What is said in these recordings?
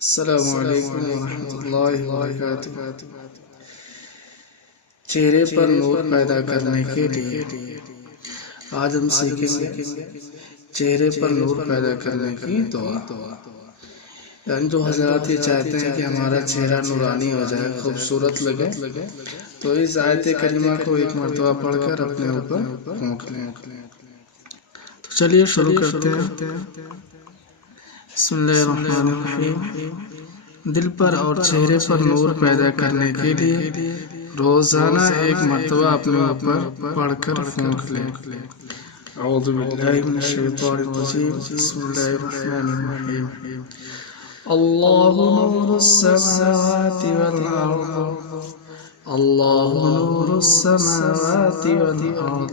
अस्सलामु अलैकुम वरहमतुल्लाहि वबरकातुहू। चेहरे पर नूर पैदा करने के लिए आज हम सीखेंगे चेहरे पर नूर पैदा करने की दुआ। यानी जो हजरात ये चाहते हैं कि हमारा चेहरा नूरानी हो जाए, खूबसूरत लगे, तो इस आयत करीमा को एक मरतबा पढ़कर अपने ऊपर फूंक लें। तो चलिए शुरू करते हैं। बिस्मिल्लाहिर्रहमानिर्रहीम। दिल पर और चेहरे पर नूर पैदा करने के लिए रोजाना एक मरतबा अपने ऊपर पढ़कर फूंक लें। औज़ु बिल्लाहि मिनश शैतानिर रजीम। बिस्मिल्लाहिर्रहमानिर्रहीम। अल्लाहु नूरुस समावाति वल अर्द, अल्लाहु नूरुस समावाति वल अर्द,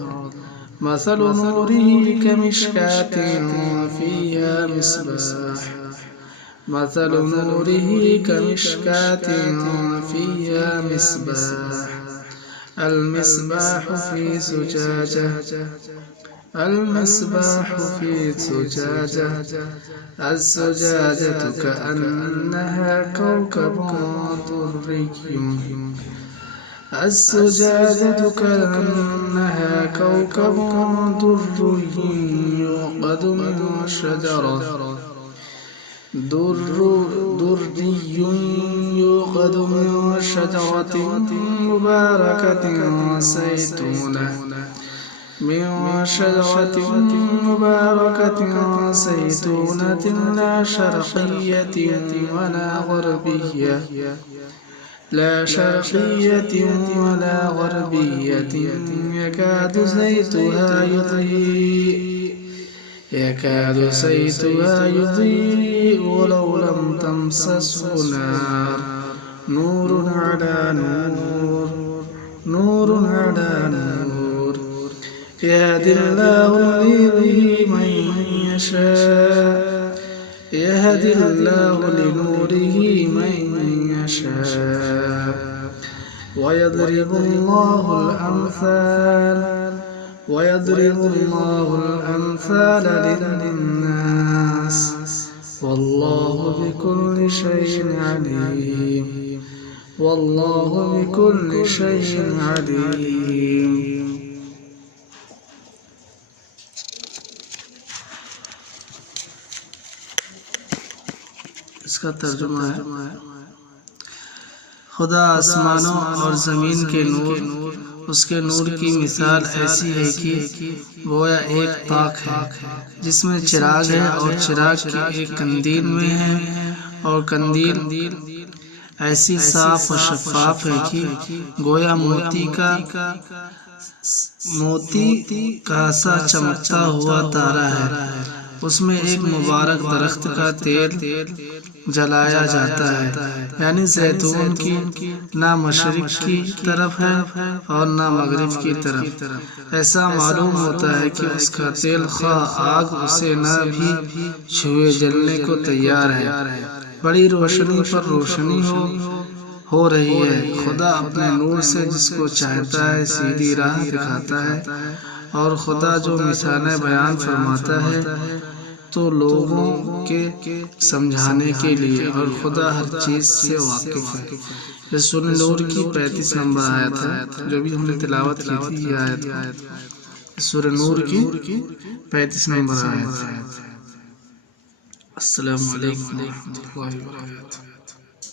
मसलु नूरिही कमिश्कातिन फ़ीहा मिस्बाह, मसलु नूरिही कमिश्कातिन फ़ीहा मिस्बाह, अल-मिस्बाहु फ़ी ज़ुजाजह, अल-मिस्बाहु फ़ी ज़ुजाजह, अज़्ज़ुजाजतु कअन्नहा कौकबुन दुर्रिय्युन, अज़्ज़ुजाजतु कअन्नहा कौकबुन दुर्रिय्युन युक़दु मिन शजरतिन, दुर्रिय्युन युक़दु मिन शजरतिन मुबारकतिन ज़ैतूनह, मिन शजरतिन मुबारकतिन ज़ैतूनतिन ला शर्क़िय्यतिन वला ग़र्बिय्यह, ला शर्क़िय्यतिन वला ग़र्बिय्यतिन यकादु ज़ैतुहा युज़ीअु वलौ लम तमससहु नार, नूरुन अला नूर, नूरुन अला नूर, यहदिल्लाहु लिनूरिही मन यशा, यहदिल्लाहु लिनूरिही मन यशा, वयद्रिबुल्लाहुल अम्साल, वयद्रिबुल्लाहुल अम्साल लिन्नास, वल्लाहु बिकुल्लि शैइन अलीम, वल्लाहु बिकुल्लि शैइन अलीम। इसका तर्जुमा है, खुदा आसमानों और ज़मीन के नूर, उसके नूर की मिसाल ऐसी है कि गोया एक ताक है जिसमें चिराग है और चिराग की एक कंदील में है, और कंदील ऐसी साफ और शफाफ है कि गोया मोती का सा चमकता हुआ तारा है। उसमें एक मुबारक दरख्त का तेल जलाया जाता है, यानी जैतून की ना मशरिक की तरफ है और ना मगरिब की तरफ। ऐसा मालूम होता है कि उसका तेल खा आग उसे ना भी छुए जलने को तैयार है। बड़ी रोशनी पर रोशनी हो रही है। खुदा अपने नूर से जिसको चाहता है सीधी राह दिखाता है, और खुदा जो मिसालें बयान फरमाता है तो लोगों के समझाने के लिए, और खुदा हर चीज़ से वाकिफ है। ये सूरह नूर की 35 नंबर आयत है, जो भी हमने तिलावत की थी। ये आयत सूरह नूर की 35 नंबर आयत है। अस्सलामु अलैकुम व रहमतुल्लाहि व बरकातुहू।